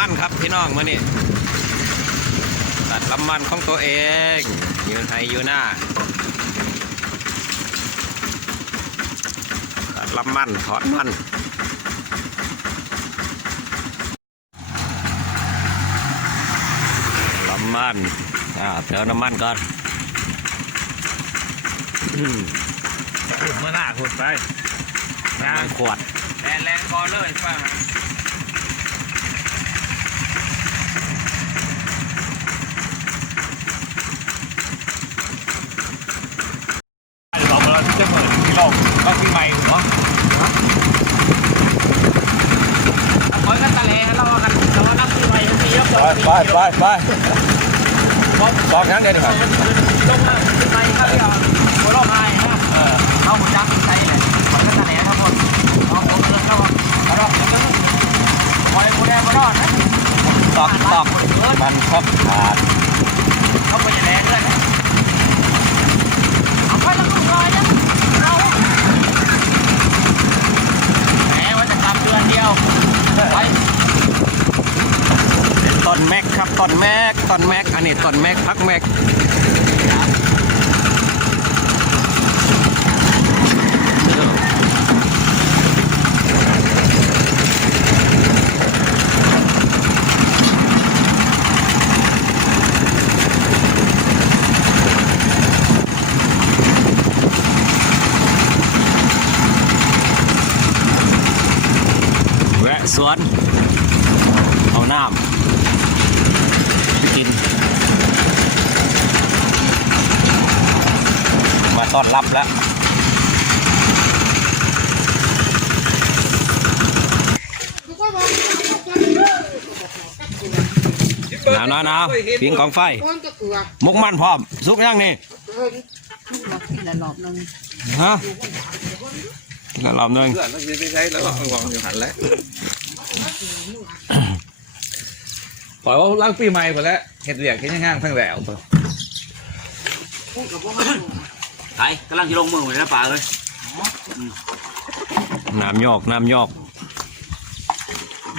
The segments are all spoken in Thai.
มันครับพี่น้องมานี่ตัดลำมันของตัวเองยืนไทยอยู่หน้าตัดลำมันถอดมันลำมันอ่าเติมน้ำมันก่อนอืมเมื่อหน้าขุดไปน้ำขวดแรงแรงคอเลยป้าเราเราจะเปิดที่เรา ต้องปีใหม่เหรอคอยกันตะเลเรากันเรานับปีใหม่ทีเดียวไปไปไปไปบอกงั้นเดี๋ยวดีกว่าลงมาปีใหม่ข้าวเดียวหัวเราะไห้นะเอาหมูจักใส่เลยคอยกันตะเลครับผมเอาผมเลิกแล้วครับรอดคอยหมูแดงมารอดนะ ตอกตอกมันครบขาด เขาไปจะแรงเลยเอาไปแล้วก็รอยนะเราแหมว่าจะกลับเดือนเดียวไป ต้นแม็กครับต้นแม็กต้นแม็ก อนแม็กพักแม็กแวะสวน เอาน้ำกิน มาต้อนรับแล้ว หนาวหนาวหนาวพิงของไฟก้อนก็เกลือมุกมันพร้อมสุกยังนี่เพิ่นมากินละรอบนึงฮะกินละรอบหนึงเพื่อนต้องไปใช้แล้วก็วางอยู่หันแล้วปล่อยว่าล้างปีใหม่หมดแล้วเห็ดเหลียกเห็ดย่างๆทั้งแหลวพูดกับพวกมันไอ้กำลังจะลงมือเลยนะป่าเลยน้ำยอกน้ำยอก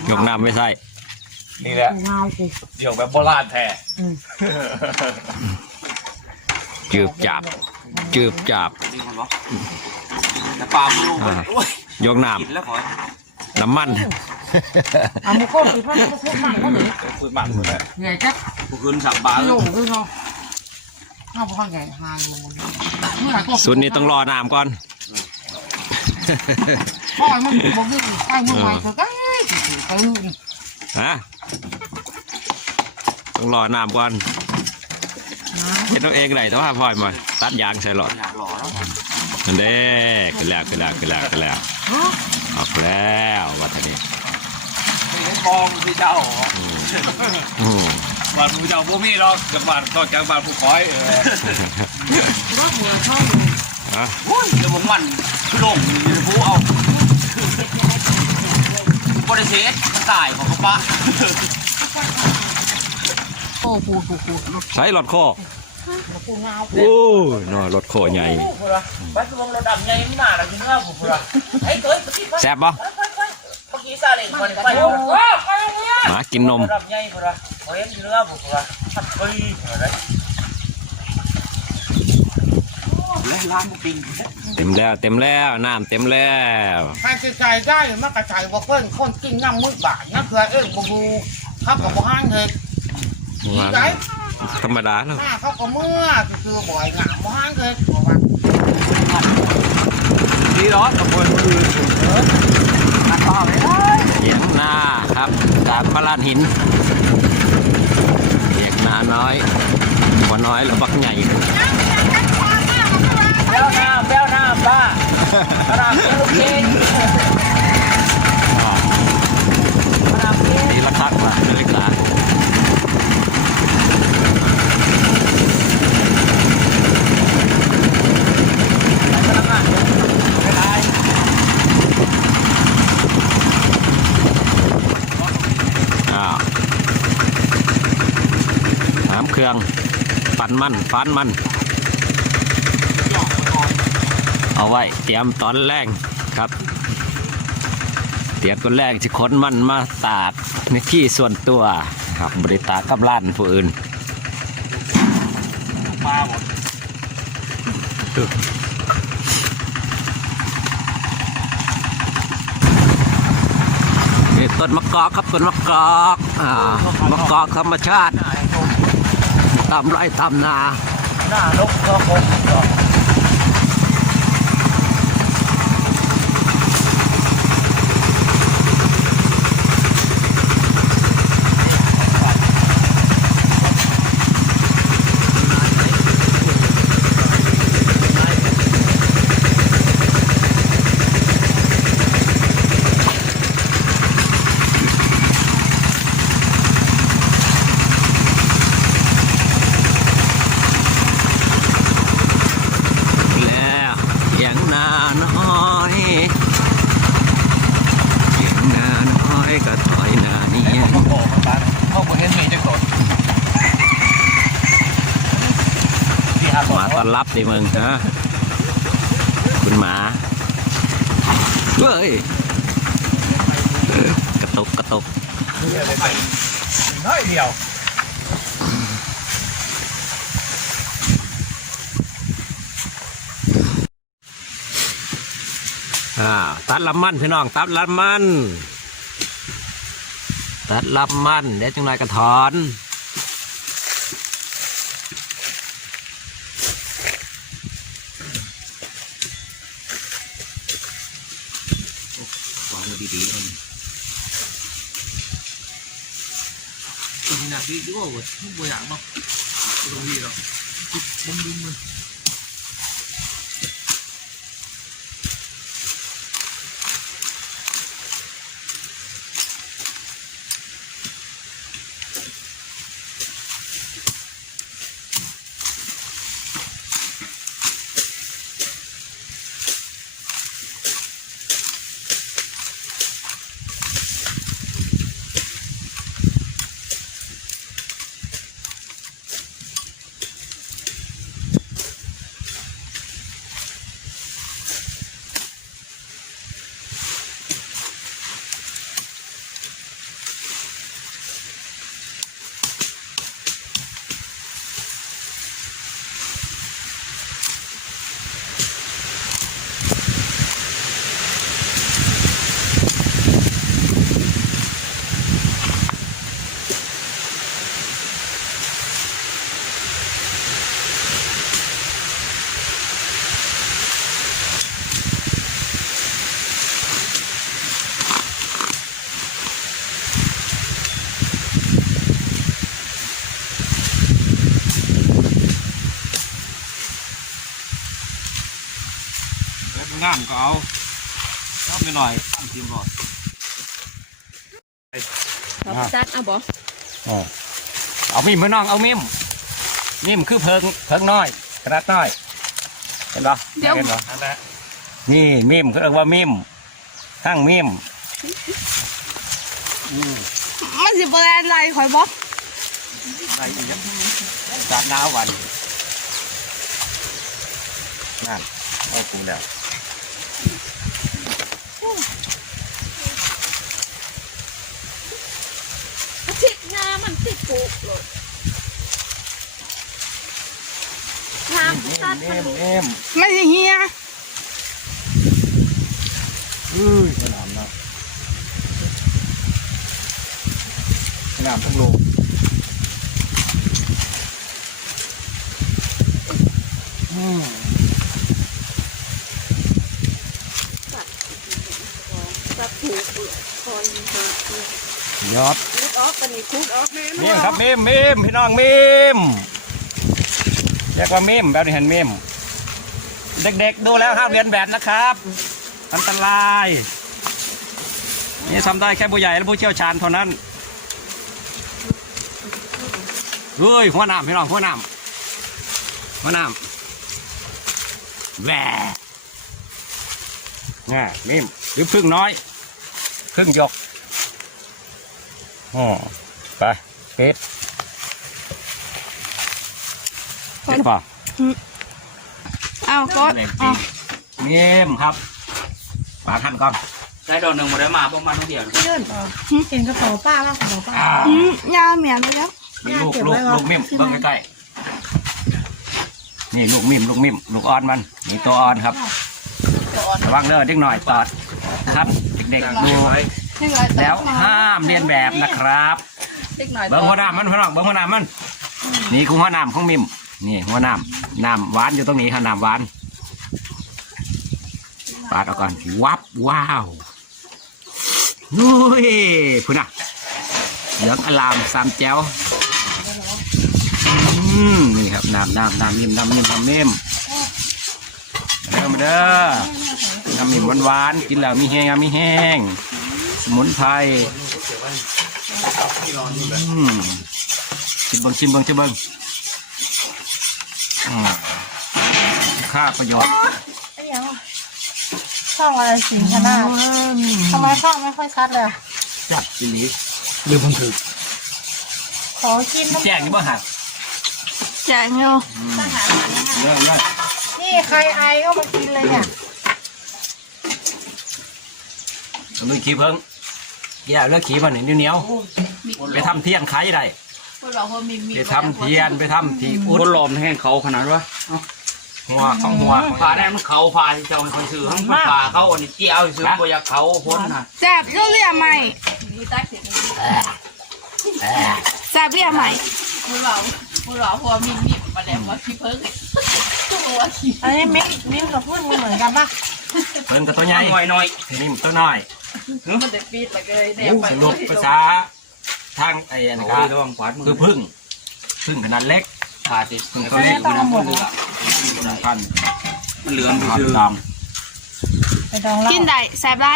ยกน้ำไม่ใส่ นี่แหละเงาสิเดี่ยวแบบโบราณแท้จืบจับ จืบจับดีคนบอกแต่ป่าไม่รู้อ่าโอ้ยยกน้กินแล้วขอำน้ำมัน เอามุกโก้สิพ่อก็พูดมากก็หนีพูดมันหมดแล้วใหญ่จักกูคืนสับป่ากิเลโลยคือเขาเอาพ่อใหญ่หางลงเมื่อไหร่ก็สุดนี้ต้องรอน้ำก่อน พ่อมันบอกนี่ใกล้เมื่อไหร่ก็ใกล้ตื่น ฮะต้องรอน้ำก่อนเห็นตัวเองไรต้องหาพลอยมาตัดยางใส่หลอดอยากหล่อแล้วนั่นเด้ขึ้นแล้วขึ้นแล้วขึ้นแล้วขึ้นแล้วออกแล้ววัฒนี้เป็นกองที่เจ้าอืมบ้านผู้เจ้าพวกมีหรอกจากบ้านก็จากบ้านผู้คอยเออรถเหมือนช่องฮะโอ้ยเดี๋ยวผมมันลงอยู่ในภูเอาบริเซสมั นตายของเขาปะโอ้ปูปูปูรถใช้รถโคปูเงาโอ้ยน้อยรถโคใหญ่ไปสมองระดับใหญ่ไม่น่าเรากินข้าวผมเลยไอ้เกิดเมื่อกี้แซ่บปะเมื่อกี้ซาเล้งมันไปโอ้โหหมากินนมระดับใหญ่ผมเลยเห็นเนื้อผมเลยทัดปีอะ ไรและล้างปิงเต็มแล้วเต็มแล้วน้ำเต็มแล้วใครจะใจได้มากระจายว่าเพิ่นคนกินน้ำมืดบาทน้ำเพื่อเอ้ยบูบูครับกับห้างเห็ดดีใจธรรมดาแล้วหน้าเขาก็เมื่อคือบ่อยหงามห้างเห็ดบอกว่าดีเนาะตำบลมือตัดต่อเลยเสียงหน้าครับจากพระลานหินเรียกหน้าน้อยหัวน้อยแล้วบักใหญ่ แป้วน้ำแป้วน้ำป้าขนาดเป็นลูกเองขนาดเป็นตีละครักว่ะนาฬิกาพนักงานไม่ได้อ้าน้ำเครื่อง ปั่นมันฟันมัน เอาไว้ เตรียมตอนแรกครับ เตรียมตัวแรกจะค้นมันมาตาดในที่ส่วนตัวครับบริตากับร้านผู้อื่นปลาหมดนี่ต้นมะกอกครับต้นมะกอกอ่ามะกอกธรรมชาติตามไร่ตามนา หน้านกก็คมก็ แล้วอย่างนาน้อยอย่างนาน้อ ยก็ถอยนาเนี้โอ้โหมันปลาเข้าบนเห็นมีจังโดดที่หาบ่อมาต้อนรับดิมึงฮะคุณหมาเฮ้ยกระตกกระตกน้อยเดียวตัดลำมันพี่น้องตัดลำมัน ตัดลำมันเดี๋ยวจังไรกระถอนวางดีๆมันหนักดีด้วยเว้ยทุกอย่างเนาะตรงนี้เนาะบึ้มบึ้มมันามก็เอาชอบไปหน่อยตั้งทีมก่อนเราไปตัดเอาบ่เอามิมพี่น้องเอามิมมิมคือเพิงเพิงน้อยขนาดน้อยเห็นปะเดี๋ยวเห็นปะนั่นแหละนี่มิมเขาเรียกว่ามิมทั้งมิมมันสิบ่ได้อะไรคอยบ่ไปอีกจากดาววันนั่นเอากูแล้ว ติดงา มันติดปุกเลยงามตัดมิมันมดูมิมไม่ใช่เฮียอุ้ยสนามนะสนามทั้งโลกอืมตัดถูกคอยหายอดคุด ออกกันนี่คุดออกแน่นมิอมนครับมิมมิมพี่น้องมิมเรียกว่ามิมแบบนี้เห็นมิมเด็กๆดูแล้วห้ามเรียนแบบนะครับอันตรายนี่ทำได้แค่ผู้ใหญ่และผู้เชี่ยวชาญเท่านั้นเฮ้ยหัวหน้ำพี่น้องหัวหน้ำหัวหน้ำแหวง่ามิมหรือพึ่งน้อยพึ่งยก อ๋อไปปิดปิดป่ะเอาก็เล็กเอาจริงมิมครับฝาท่านก่อนใช้ดอกหนึ่งหมดได้มาประมาณเท่าเดียวเลื่อนออกเห็นกระเป๋าป้าบ้างกระเป๋าป้าอ่าอืมยาเหมียนไปแล้วมีลูกลูกลูกมิมเบิ่งใกล้ๆนี่ลูกมิมลูกมิมลูกอ่อนมันนี่ตัวอ่อนครับระวังเด้อเด็กหน่อยตอดนะครับเด็กๆดู แล้วห้ามเรียนแบบนะครับเล็กหน่อยเบิ้งหัวหน้ามันพี่น้องเบิ้งหัวหน้ามันนี่คือหัวหน้าของมิมนี่หัวหน้าน้ำหวานอยู่ตรงนี้ค่ะน้ำหวานปาดออกก่อนวับว้าวนุ้ยพุ่นน่ะเหลืองอลามสามแจ๋วอืมนี่ครับน้ำน้ำน้ำมิมน้ำมิมน้ำมิมมาเด้อมาเด้อน้ำมิมหวานๆกินแล้วมีแห้งอะมีแห้ง สมุนไพรอืมชิมเบิงชิมเบิงชิมเบิงอืมค่าประโยชน์ช่องอะไรสิงขนาดทำไมช่องไม่ค่อยชัดเลยจับจิลีหรือมันคือขอกินน้ำแจ้งนี่บ่หักแจกเนาะเริ่มเลยนี่ใครไอก็มากินเลยเนี่ยเอามือขี้เพิ่ง อย่าเลือกขี้มันเหนียวเหนียวๆไปทำเทียนขายได้ไปทำเทียนไปทำที่อุดคนหลอมแห้งเขาขนาดวะหัวของหัวผ่าแน่มันเขาผ่าที่เจ้าเป็นคนซื้อทั้งผ่าเขาอันนี้เจียวซื้อบ่อยากเขาพ้นนะแซ่บเรียใหม่แซ่บเรียใหม่มือเรามือเราพอมีมีมาแล้วว่าขี้เพิ่งตัวขี้อันนี้มิ้มมิ้มกับพูดเหมือนกันปะเพิ่งกับตัวใหญ่หน่อยหน่อยนี่มตัวน้อย มันจะปีดไปเลยแนวไปสรุปภาษาทางไอ้อันโอ้นี้ยระวังขวานมืคือพึ่งพึ่งขนาดเล็กผ่าติดพึ่งตัวเล็กมันเหลือพันมันเหลือทมันคือำตามไปดองเหล้ากินได้แซ่บได้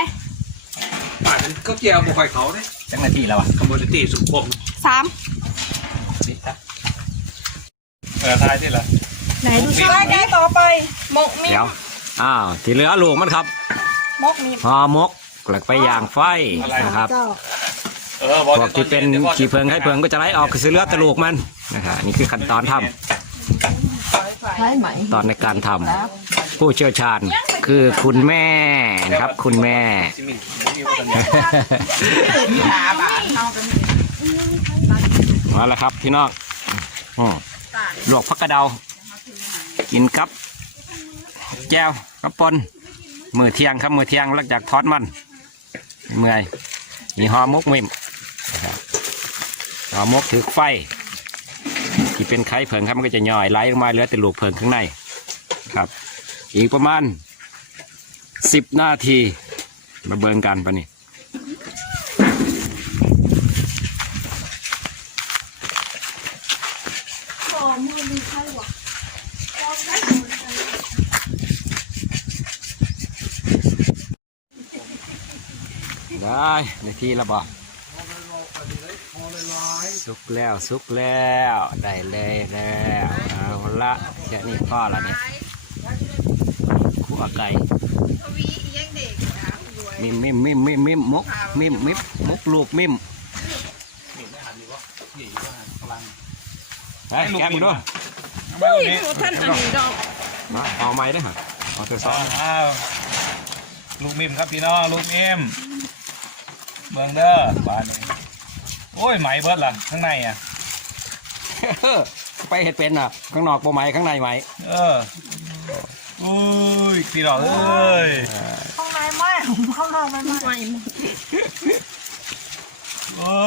ผ่าเป็นก็เจียวบุคอยเขาเนี่ยจังนาทีแล้วอะคอมมูนิตี้สุขุมสามเออทายที่ละไหนดูซิรายได้ต่อไปมกมีเดี๋ยวอ้าวที่เหลือลูกมันครับ มกมีห่อหมก หลักไปย่างไฟนะครับ เจ้าพวกที่เป็นขี้เพิงให้เพิงก็จะไล่ออกคือเหลือแต่ลูกมันนะครับนี่คือขั้นตอนทำใช่ไหมตอนในการทำผู้เชี่ยวชาญคือคุณแม่นะครับ คุณแม่ขาบ้านเท่ากันมาแล้วครับพี่น้องอืมลวกพักกระเดา กินกับ แก้วกับปนมือเที่ยงครับมือเที่ยงหลังจากทอดมัน เมื่อยมีหอหมกมิมนะครับห่อมกถือไฟ ที่เป็นไข่เผิงครับมันก็จะย่อยไหลลงมาเหลือแต่ลูกเผิงข้างในครับ อีกประมาณสิบนาทีมาเบิ่งกันปะนี่ได้ในที่ละบ่สุกแล้วสุกแล้วได้เลยแล้วเอาละแค่นี้พ่อละเนี่ยขัวไก่มิมมิมมิมมิมมิมมุกมิมมิมมุกลูกมิมไปแกะมึงด้วยอุ้ยหนูท่านอันนี้ดอกมาเอาไม้ด้วยฮะเอาตัวซ้อนอ้าวลูกมิมครับพี่น้องลูกมิม เมืองเด้อบ้านนี้โอ้ยไหมเบิดล่ะข้างในอะ ไปเห็ดเป็นอะ ข้างนอกบ่ไหมข้างในไหมเอออุ้ยพี่น้องเอ้ยข้างในไม่ข้างนอกไม่ไม่เอ้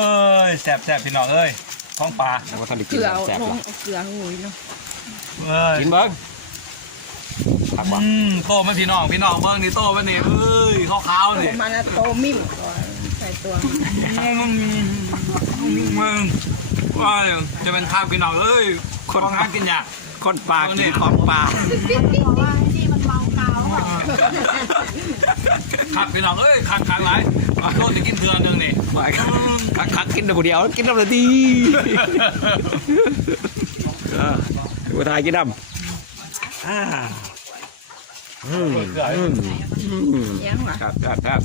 ยแสบแสบพี่น้องเอ้ยท้องปลาว่าท่านได้กินแซ่บหรอเกลือหูยเนาะเอ้ยกินเบิ้งผักบ่อืมโตมาพี่น้องพี่น้องเบิ้งนี่โตมาเนี่ยเอ้ยขาวๆนี่มันโตมิ่มก่อนใส่ตัวมึงว่าจะเป็นข้าวพี่น้องเอ้ยคนหากินยากคนปลากินของปลาบอกว่าที่มันเมากาอะขักพี่น้องเอ้ยขักขักหลายมาโตจะกินเทือนหนึ่งนี่ไม่คักคักกินแต่ผู้เดียวกินน้ำเลยดีเออผู้ทายกินน้ำอ่าอืมอืมครับครับครับ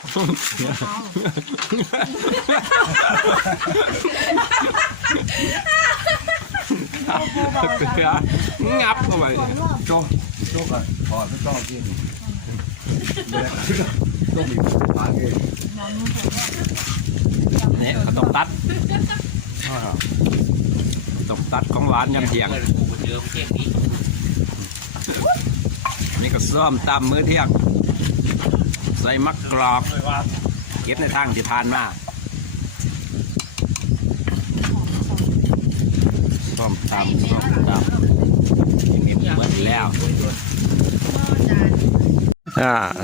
เกลือ งับเข้าไปโจ๊กโจ๊กอะพอไม่ต้องกินต้องมีปลาเองเนี่ยขาต้องตัดต้องตัดของหวานยำเทียงนี่ก็ส้มตำมื้อเที่ยง ใส่มักกรอกเก็บในทางที่ทานมาส้มตำส้มตำมีหมดแล้ว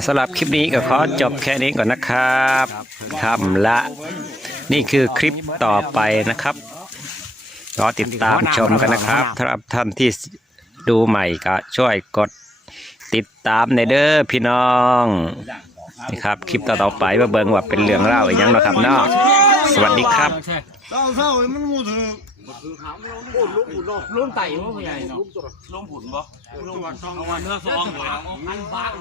สำหรับคลิปนี้ก็ขอจบแค่นี้ก่อนนะครับคำละ นี่คือคลิปต่อไปนะครับรอติดตามชมกันนะครับสำหรับท่านที่ดูใหม่ก็ช่วยกดติดตามในเด้อพี่น้อง นี่ครับ คลิปต่อๆไปมาเบิ่งว่าเป็นเรื่องเล่าวอีกอยังเนาะครับเนาะสวัสดีครับ เศร้าเศร้ามันมูถือรุ่นไต่ว่าผู้ใหญ่เนาะลงผุนบ่ตัวสองเอามาเนื้อซองเลยอันบาง